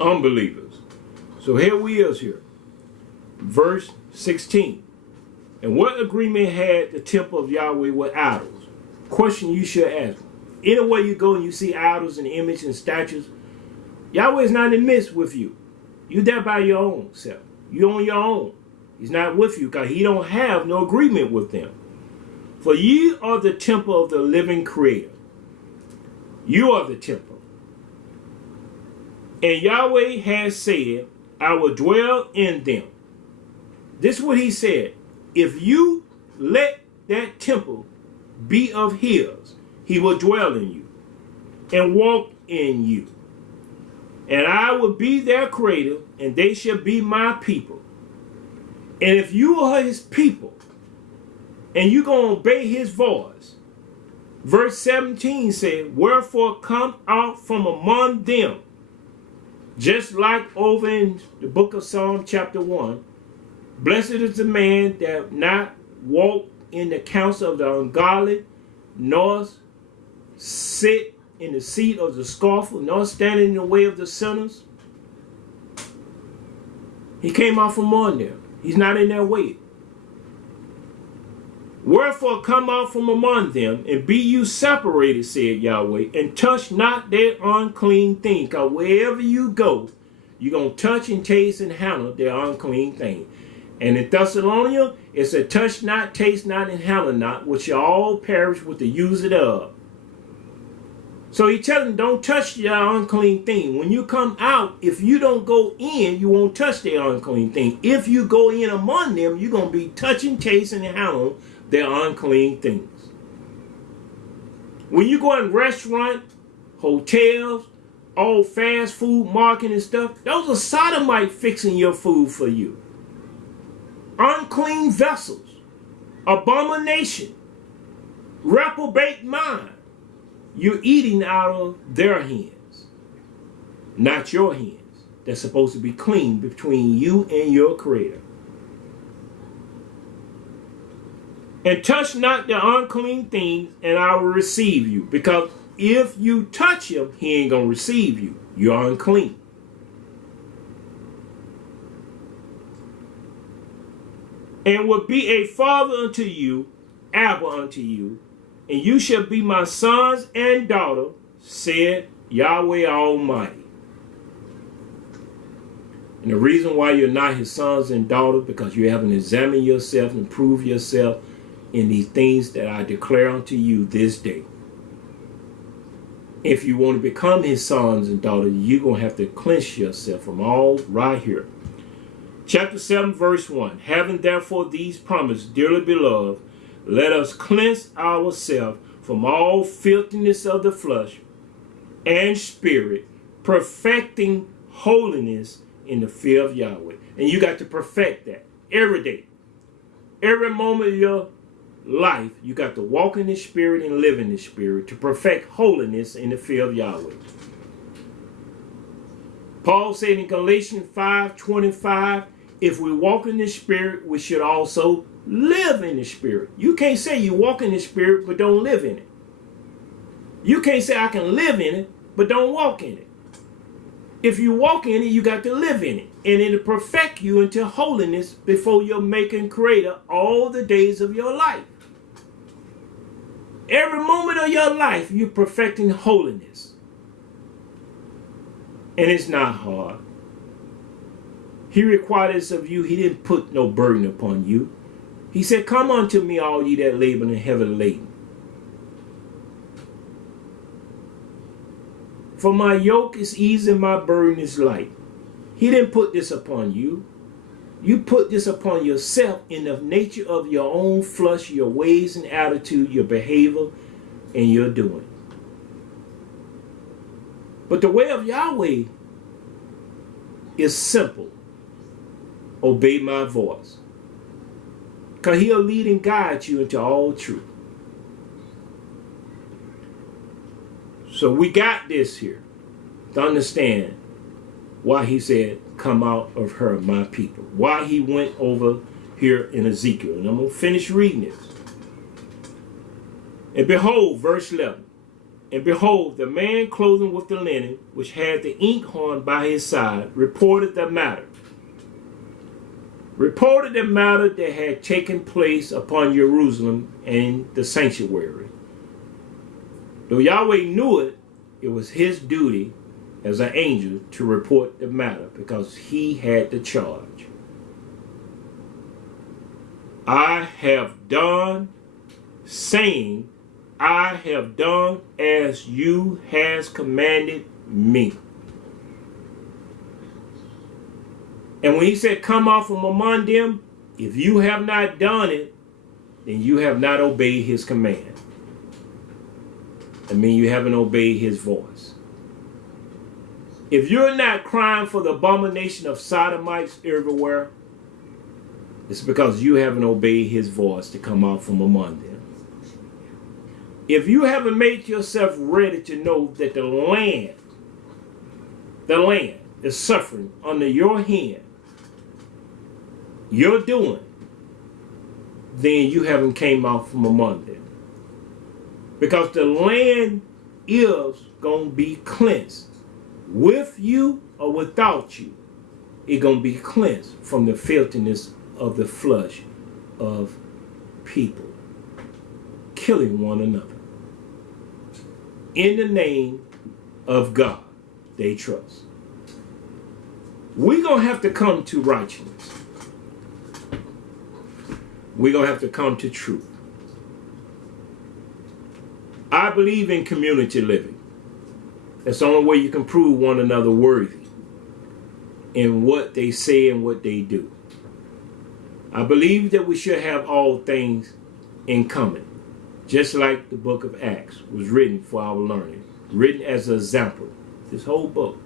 unbelievers. So here we is here. Verse 16. And what agreement had the temple of Yahweh with idols? Question you should ask. Anywhere you go and you see idols and images and statues, Yahweh is not in the midst with you. You there by your own self. You on your own. He's not with you because he don't have no agreement with them. For ye are the temple of the living Creator. You are the temple. And Yahweh has said, I will dwell in them. This is what he said. If you let that temple be of his, he will dwell in you and walk in you. And I will be their creator, and they shall be my people. And if you are his people, and you're going to obey his voice, verse 17 says, wherefore come out from among them, just like over in the book of Psalm chapter 1, blessed is the man that not walk in the counsel of the ungodly, nor sit in the seat of the scornful, nor stand in the way of the sinners. He came out from among them. He's not in their way. Wherefore come out from among them, and be you separated, said Yahweh, and touch not their unclean thing. Because wherever you go, you're going to touch and taste and handle their unclean thing. And in Thessalonians, it said, touch not, taste not, and handle not, which shall all perish with the use thereof. So he tells them, don't touch their unclean thing. When you come out, if you don't go in, you won't touch their unclean thing. If you go in among them, you're going to be touching, tasting, and handling their unclean things. When you go in restaurants, hotels, all fast food market and stuff, those are sodomites fixing your food for you. Unclean vessels, abomination, reprobate mind. You're eating out of their hands, not your hands. They're supposed to be clean between you and your Creator. And touch not the unclean things, and I will receive you. Because if you touch him, he ain't going to receive you. You're unclean. And will be a father unto you, Abba unto you, and you shall be my sons and daughter, said Yahweh Almighty. And the reason why you're not his sons and daughters, because you haven't examined yourself and proved yourself in these things that I declare unto you this day. If you want to become his sons and daughters, you're going to have to cleanse yourself from all right here. Chapter 7, verse 1. Having therefore these promises, dearly beloved, let us cleanse ourselves from all filthiness of the flesh and spirit, perfecting holiness in the fear of Yahweh. And you got to perfect that every day. Every moment of your life, you got to walk in the spirit and live in the spirit to perfect holiness in the fear of Yahweh. Paul said in Galatians 5:25, if we walk in the spirit, we should also live in the spirit. You can't say you walk in the spirit but don't live in it. You can't say I can live in it but don't walk in it. If you walk in it, you got to live in it. And it'll perfect you into holiness before your maker and creator all the days of your life. Every moment of your life, you're perfecting holiness. And it's not hard. He required this of you. He didn't put no burden upon you. He said, come unto me, all ye that labor and heavy laden. For my yoke is easy and my burden is light. He didn't put this upon you. You put this upon yourself in the nature of your own flesh, your ways and attitude, your behavior, and your doing. But the way of Yahweh is simple. Obey my voice. Because he'll lead and guide you into all truth. So we got this here to understand why he said, come out of her, my people. Why he went over here in Ezekiel. And I'm going to finish reading this. And behold, verse 11. And behold, the man clothing with the linen, which had the inkhorn by his side, reported the matter. Reported the matter that had taken place upon Jerusalem and the sanctuary. Though Yahweh knew it, it was his duty as an angel to report the matter because he had the charge. I have done, saying, I have done as you has commanded me. And when he said, come out from among them, if you have not done it, then you have not obeyed his command. I mean, you haven't obeyed his voice. If you're not crying for the abomination of sodomites everywhere, it's because you haven't obeyed his voice to come out from among them. If you haven't made yourself ready to know that the land is suffering under your hand, you're doing, then you haven't came out from among them. Because the land is going to be cleansed. With you or without you, it's going to be cleansed from the filthiness of the flesh of people killing one another. In the name of God, they trust. We're going to have to come to righteousness. We're going to have to come to truth. I believe in community living. That's the only way you can prove one another worthy in what they say and what they do. I believe that we should have all things in common, just like the book of Acts was written for our learning, written as an example. This whole book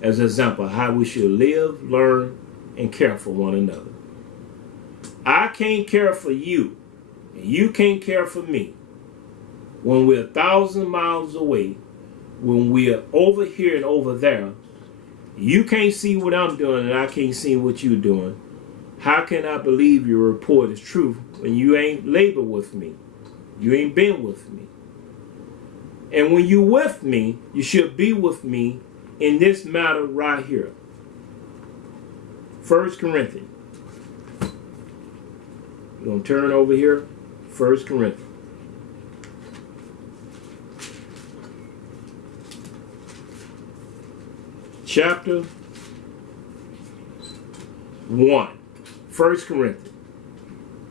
as an example of how we should live, learn, and care for one another. I can't care for you, and you can't care for me when we're 1,000 miles away, when we're over here and over there. You can't see what I'm doing, and I can't see what you're doing. How can I believe your report is true when you ain't labored with me? You ain't been with me. And when you with me, you should be with me in this matter right here. 1 Corinthians. We're going to turn over here. 1 Corinthians. Chapter 1. 1 Corinthians.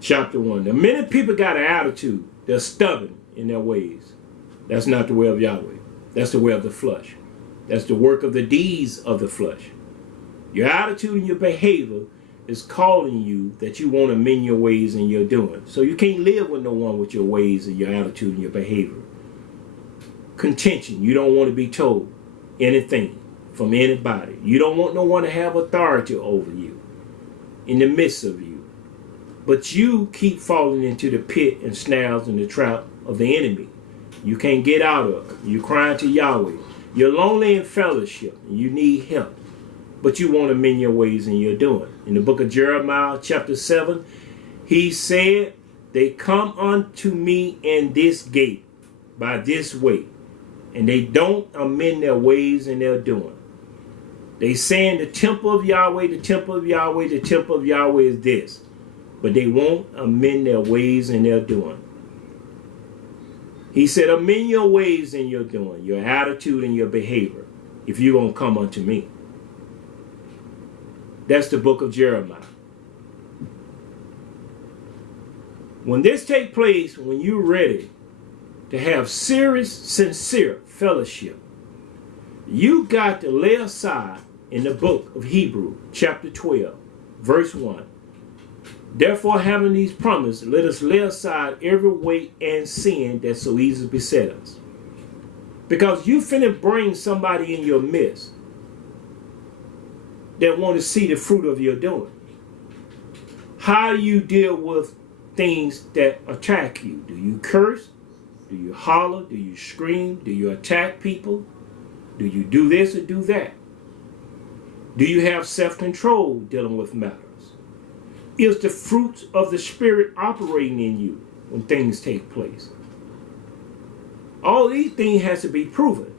Chapter 1. Now, many people got an attitude. They're stubborn in their ways. That's not the way of Yahweh. That's the way of the flesh. That's the work of the deeds of the flesh. Your attitude and your behavior is calling you that you want to amend your ways and your doing. So you can't live with no one with your ways and your attitude and your behavior. Contention. You don't want to be told anything from anybody. You don't want no one to have authority over you in the midst of you. But you keep falling into the pit and snares and the trap of the enemy. You can't get out of it. You're crying to Yahweh. You're lonely in fellowship. And you need help. But you want to mend your ways and you're doing. In the book of Jeremiah chapter 7, he said, they come unto me in this gate, by this way, and they don't amend their ways and their doing. They saying the temple of Yahweh, the temple of Yahweh, the temple of Yahweh is this. But they won't amend their ways and their doing. He said, amend your ways and your doing, your attitude and your behavior, if you're going to come unto me. That's the book of Jeremiah. When this takes place, when you're ready to have serious, sincere fellowship, you got to lay aside in the book of Hebrews, chapter 12, verse 1. Therefore, having these promises, let us lay aside every weight and sin that so easily beset us. Because you finna bring somebody in your midst that want to see the fruit of your doing. How do you deal with things that attack you? Do you curse? Do you holler? Do you scream? Do you attack people? Do you do this or do that? Do you have self-control dealing with matters? Is the fruits of the Spirit operating in you when things take place? All these things has to be proven.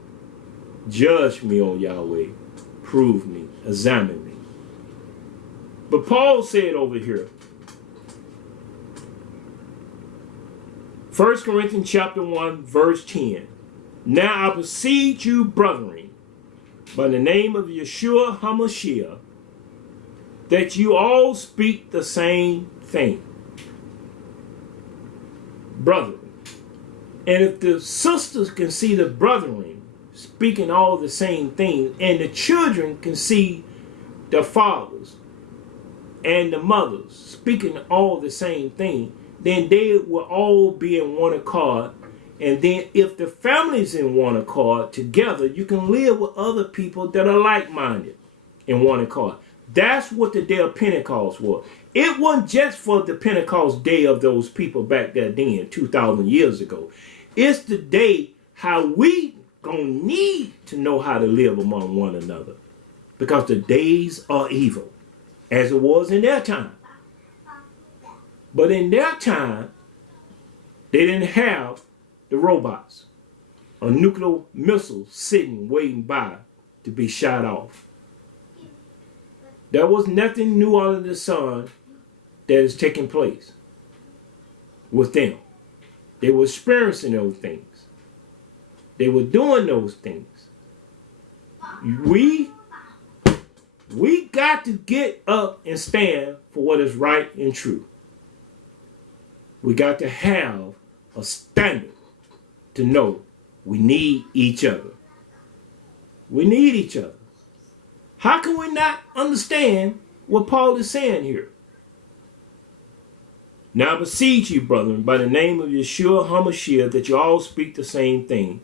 Judge me, O Yahweh. Prove me. Examine me. But Paul said over here, 1 Corinthians chapter 1, verse 10. Now I beseech you, brethren, by the name of Yeshua HaMashiach, that you all speak the same thing. Brethren. And if the sisters can see the brethren speaking all the same thing, and the children can see the fathers and the mothers speaking all the same thing, then they will all be in one accord. And then if the family's in one accord together, you can live with other people that are like-minded in one accord. That's what the day of Pentecost was. It wasn't just for the Pentecost day of those people back there then, 2,000 years ago. It's the day how we gonna need to know how to live among one another. Because the days are evil, as it was in their time. But in their time, they didn't have the robots, a nuclear missile sitting, waiting by to be shot off. There was nothing new under the sun that is taking place with them. They were experiencing those things. They were doing those things. We got to get up and stand for what is right and true. We got to have a standard to know we need each other. We need each other. How can we not understand what Paul is saying here? Now I beseech you, brethren, by the name of Yeshua HaMashiach, that you all speak the same thing,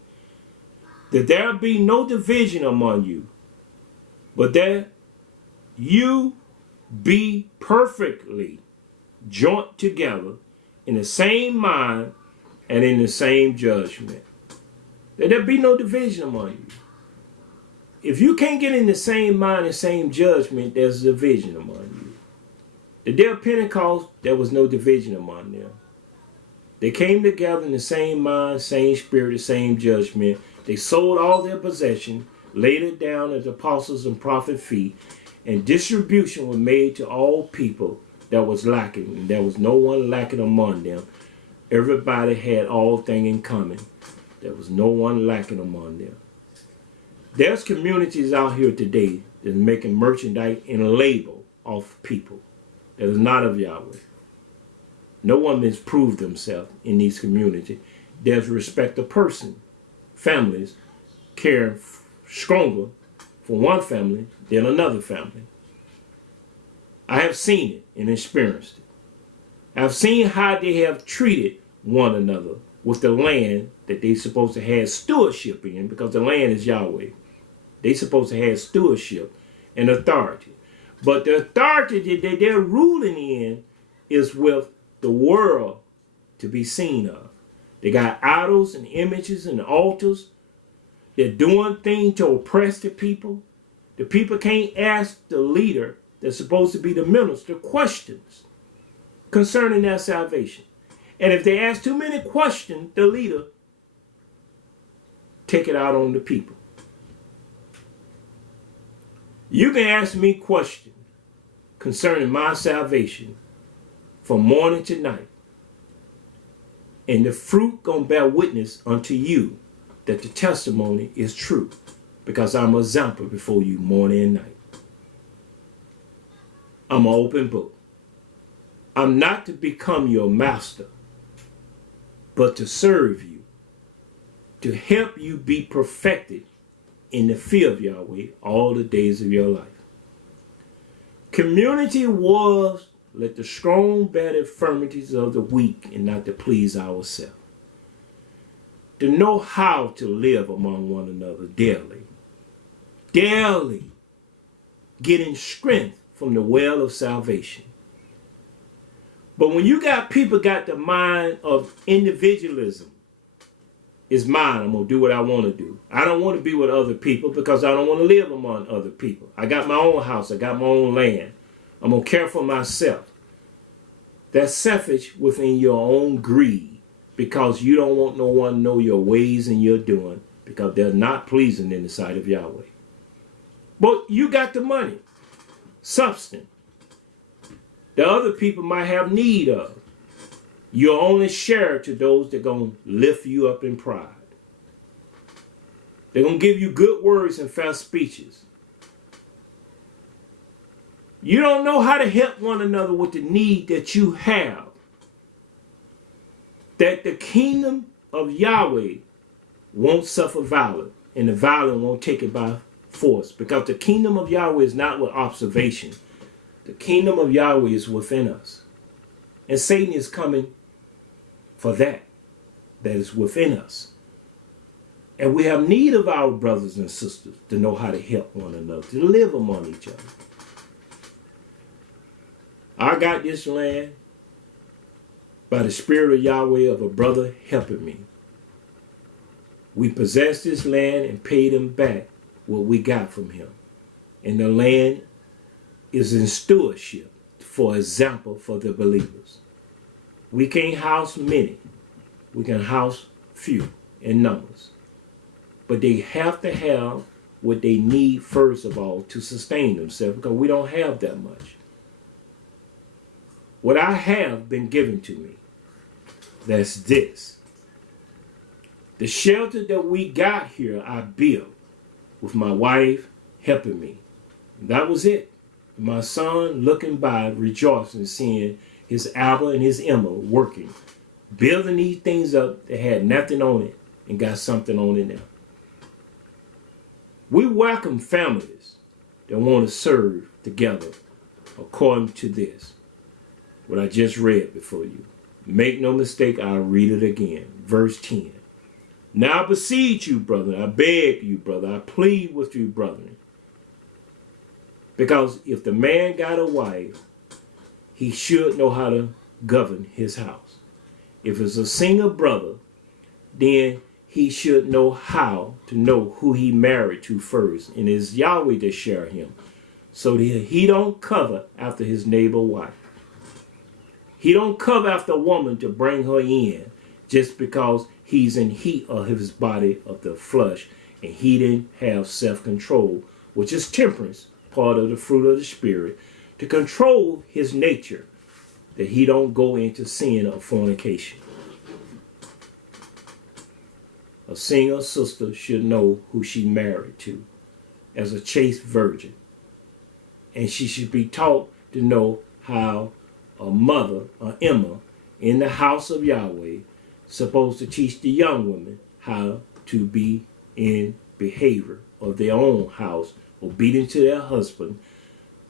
that there be no division among you, but that you be perfectly joined together in the same mind and in the same judgment. That there be no division among you. If you can't get in the same mind and same judgment, there's a division among you. The day of Pentecost, there was no division among them. They came together in the same mind, same spirit, the same judgment. They sold all their possession, laid it down at the apostles and prophets' feet, and distribution was made to all people that was lacking. And there was no one lacking among them. Everybody had all things in common. There was no one lacking among them. There's communities out here today that are making merchandise and label off people that is not of Yahweh. No one has proved themselves in these communities. There's respect of person. Families care stronger for one family than another family. I have seen it and experienced it. I've seen how they have treated one another with the land that they're supposed to have stewardship in, because the land is Yahweh. They're supposed to have stewardship and authority. But the authority that they're ruling in is with the world to be seen of. They got idols and images and altars. They're doing things to oppress the people. The people can't ask the leader that's supposed to be the minister questions concerning their salvation. And if they ask too many questions, the leader take it out on the people. You can ask me questions concerning my salvation from morning to night, and the fruit gonna bear witness unto you that the testimony is true, because I'm an example before you morning and night. I'm an open book. I'm not to become your master, but to serve you, to help you be perfected in the fear of Yahweh all the days of your life. Community was, let the strong bear the infirmities of the weak, and not to please ourselves. To know how to live among one another daily. Daily getting strength from the well of salvation. But when you got people got the mind of individualism, it's mine, I'm going to do what I want to do. I don't want to be with other people because I don't want to live among other people. I got my own house, I got my own land. I'm going to care for myself. That's selfish within your own greed. because you don't want no one to know your ways and your doing, because they're not pleasing in the sight of Yahweh. But you got the money, substance. The other people might have need of. You only share to those that are going to lift you up in pride. They're going to give you good words and fair speeches. You don't know how to help one another with the need that you have. That the kingdom of Yahweh won't suffer violence, and the violent won't take it by force. Because the kingdom of Yahweh is not with observation. The kingdom of Yahweh is within us. And Satan is coming for that is within us. And we have need of our brothers and sisters to know how to help one another, to live among each other. I got this land by the Spirit of Yahweh of a brother helping me. We possessed this land and paid him back what we got from him. And the land is in stewardship, for example, for the believers. We can't house many. We can house few in numbers. But they have to have what they need first of all to sustain themselves, because we don't have that much. What I have been given to me, that's this. The shelter that we got here, I built with my wife helping me. That was it. My son looking by, rejoicing, seeing his Alba and his Emma working, building these things up that had nothing on it and got something on it now. We welcome families that want to serve together according to this, what I just read before you. Make no mistake, I'll read it again. Verse 10. Now I beseech you, brethren, I beg you, brother, I plead with you, brethren. Because if the man got a wife, he should know how to govern his house. If it's a single brother, then he should know how to know who he married to first. And it's Yahweh to share him, so that he don't cover after his neighbor wife. He don't cover after a woman to bring her in just because he's in heat of his body of the flesh and he didn't have self-control, which is temperance, part of the fruit of the Spirit, to control his nature, that he don't go into sin or fornication. A single sister should know who she married to as a chaste virgin. And she should be taught to know how a mother, or Emma, in the house of Yahweh, supposed to teach the young women how to be in behavior of their own house, obedient to their husband,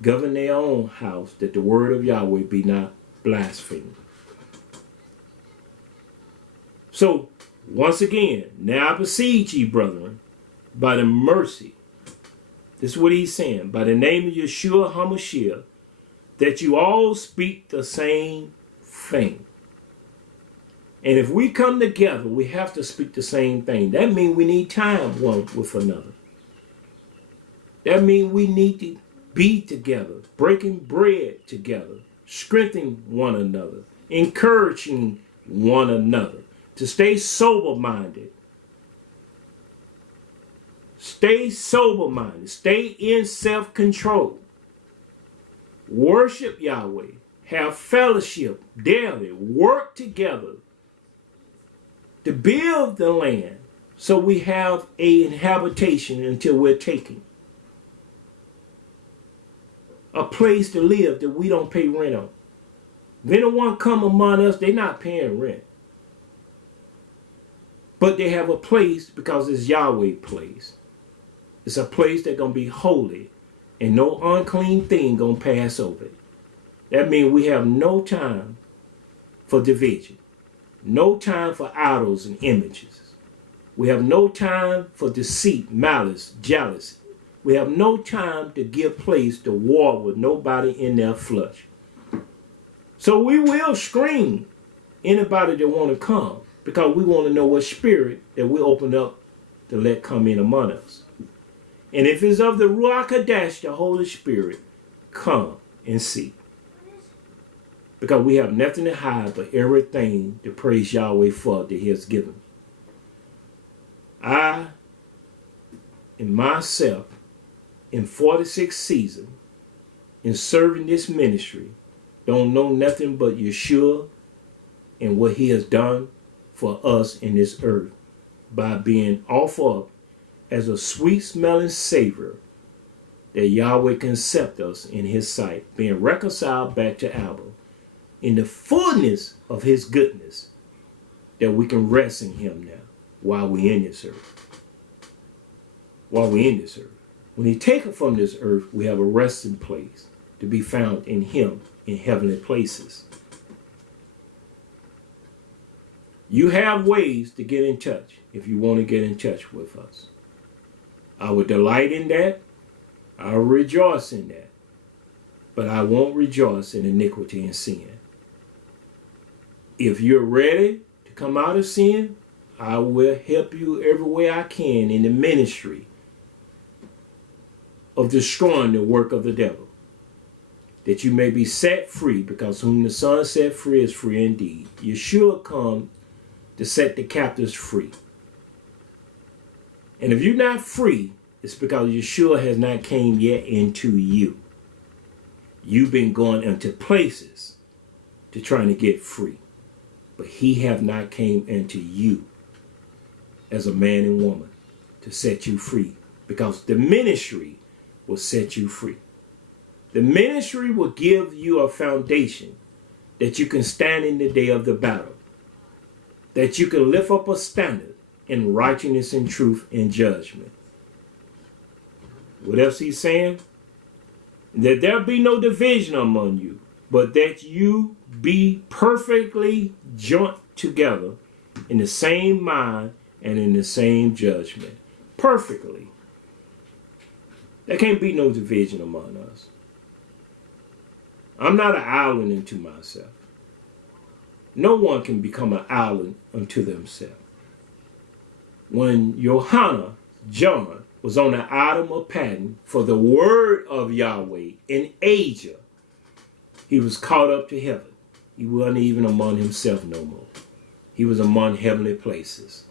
govern their own house, that the word of Yahweh be not blasphemed. So, once again, now I beseech ye, brethren, by the mercy, this is what he's saying, by the name of Yeshua HaMashiach, that you all speak the same thing. And if we come together, we have to speak the same thing. That means we need time one with another. That means we need to be together, breaking bread together, strengthening one another, encouraging one another, to stay sober-minded. Stay sober-minded. Stay in self-control. Worship Yahweh. Have fellowship daily. Work together to build the land so we have an habitation until we're taken. A place to live that we don't pay rent on. If anyone come among us, they're not paying rent. But they have a place because it's Yahweh place. It's a place that's going to be holy and no unclean thing going to pass over it. That means we have no time for division. No time for idols and images. We have no time for deceit, malice, jealousy. We have no time to give place to war with nobody in their flesh. So we will screen anybody that want to come, because we want to know what spirit that we open up to let come in among us. And if it's of the Ruach HaKodesh, the Holy Spirit, come and see. because we have nothing to hide but everything to praise Yahweh for that he has given. I, in myself, in 46 seasons, in serving this ministry, don't know nothing but Yeshua and what he has done for us in this earth by being offered up as a sweet-smelling savor that Yahweh can accept us in his sight, being reconciled back to Abba in the fullness of his goodness, that we can rest in him now while we're in this earth. While we're in this earth. When he takes us from this earth, we have a resting place to be found in him in heavenly places. You have ways to get in touch if you want to get in touch with us. I would delight in that. I'll rejoice in that. But I won't rejoice in iniquity and sin. If you're ready to come out of sin, I will help you every way I can in the ministry of destroying the work of the devil, that you may be set free, because whom the Son set free is free indeed. Yeshua come to set the captives free. And if you're not free, it's because Yeshua has not came yet into you. You've been going into places to trying to get free, but he have not came into you as a man and woman to set you free, because the ministry will set you free. The ministry will give you a foundation that you can stand in the day of the battle, that you can lift up a standard in righteousness and truth and judgment. What else he's saying? That there be no division among you, but that you be perfectly joined together in the same mind and in the same judgment. Perfectly. There can't be no division among us. I'm not an island unto myself. No one can become an island unto themselves. When Johanna, John, was on the island of Patmos for the word of Yahweh in Asia, he was caught up to heaven. He wasn't even among himself no more. He was among heavenly places.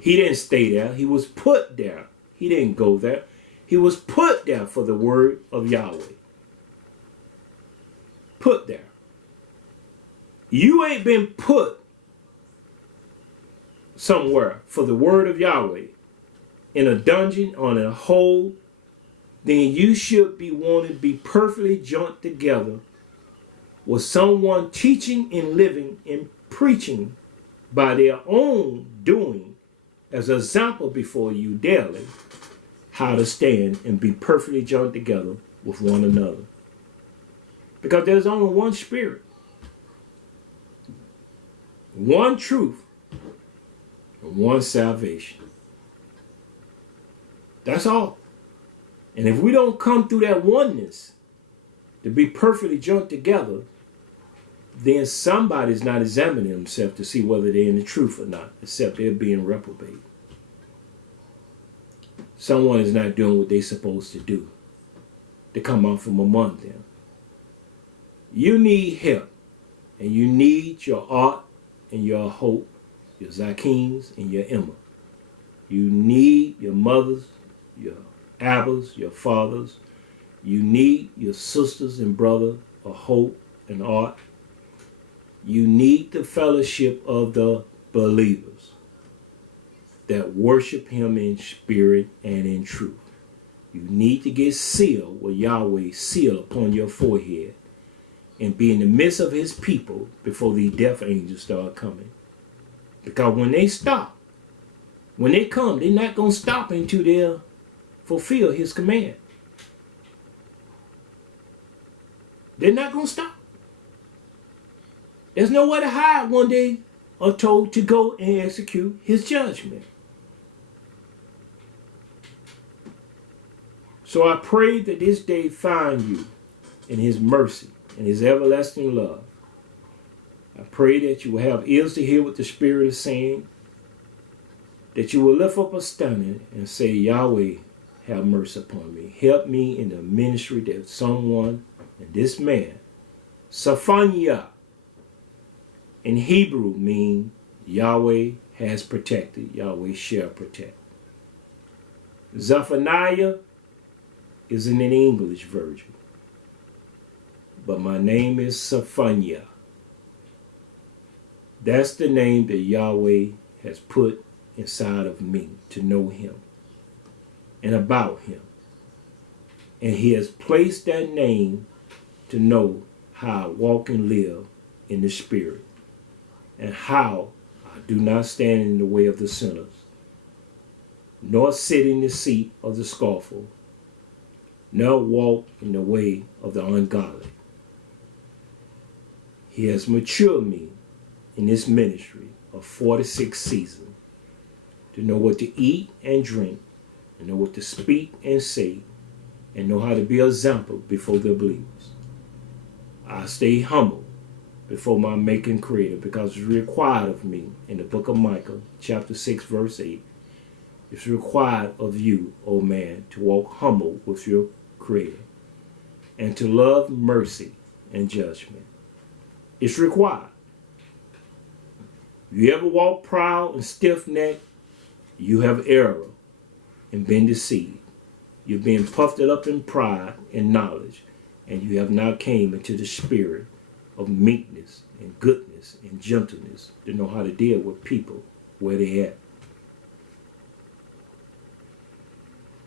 He didn't stay there. He was put there. He didn't go there. He was put there for the word of Yahweh. Put there. You ain't been put somewhere for the word of Yahweh in a dungeon on a hole, then you should be wanting to be perfectly joined together with someone teaching and living and preaching by their own doing as an example before you daily how to stand and be perfectly joined together with one another. Because there's only one spirit, one truth, and one salvation. That's all. And if we don't come through that oneness to be perfectly joined together, then somebody's not examining themselves to see whether they're in the truth or not, except they're being reprobate. Someone is not doing what they're supposed to do to come out from among them. You need help, and you need your art and your hope, your Zakins and your Emma. You need your mothers, your Abbas, your fathers. You need your sisters and brothers of hope and art. You need the fellowship of the believers that worship him in spirit and in truth. You need to get sealed with Yahweh seal upon your forehead and be in the midst of his people before the death angels start coming. Because when they stop, when they come, they're not going to stop until they fulfill his command. They're not going to stop. There's nowhere to hide when they are told to go and execute his judgment. So I pray that this day find you in his mercy and his everlasting love. I pray that you will have ears to hear what the Spirit is saying, that you will lift up a standard and say, Yahweh, have mercy upon me. Help me in the ministry that someone and this man Saphania in Hebrew means Yahweh has protected, Yahweh shall protect. Zephaniah is in an English version, but my name is Saphania. That's the name that Yahweh has put inside of me to know him and about him. And he has placed that name to know how I walk and live in the Spirit, and how I do not stand in the way of the sinners, nor sit in the seat of the scornful, nor walk in the way of the ungodly. He has matured me in this ministry of 46 seasons to know what to eat and drink, and know what to speak and say, and know how to be an example before the believers. I stay humble before my making creator, because it's required of me in the book of Micah, chapter 6, verse 8. It's required of you, O man, to walk humble with your creator and to love mercy and judgment. It's required. If you ever walk proud and stiff-necked, you have error and been deceived. You've been puffed up in pride and knowledge, and you have not came into the spirit of meekness and goodness and gentleness to know how to deal with people where they at.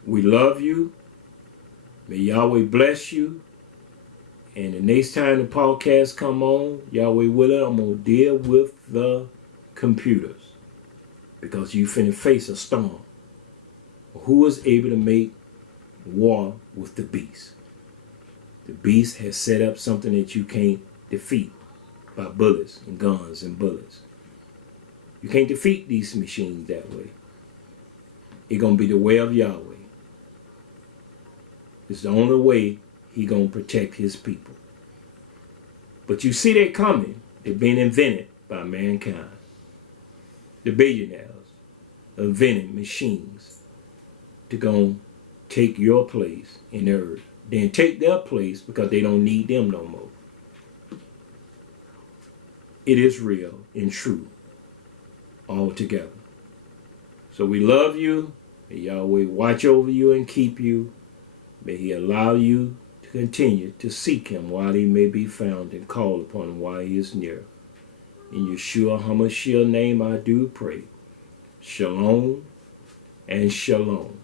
We love you. May Yahweh bless you. And the next time the podcast come on, Yahweh willing, I'm going to deal with the computers, because you finna face a storm. Who is able to make war with the beast? The beast has set up something that you can't defeat by bullets and guns and bullets. You can't defeat these machines that way. It's going to be the way of Yahweh. It's the only way he going to protect his people. But you see that coming. They're being invented by mankind. The billionaires invented machines to go and take your place in the earth. Then take their place because they don't need them no more. It is real and true altogether. So we love you. May Yahweh watch over you and keep you. May he allow you to continue to seek him while he may be found, and call upon him while he is near. In Yeshua HaMashiach's name I do pray. Shalom and shalom.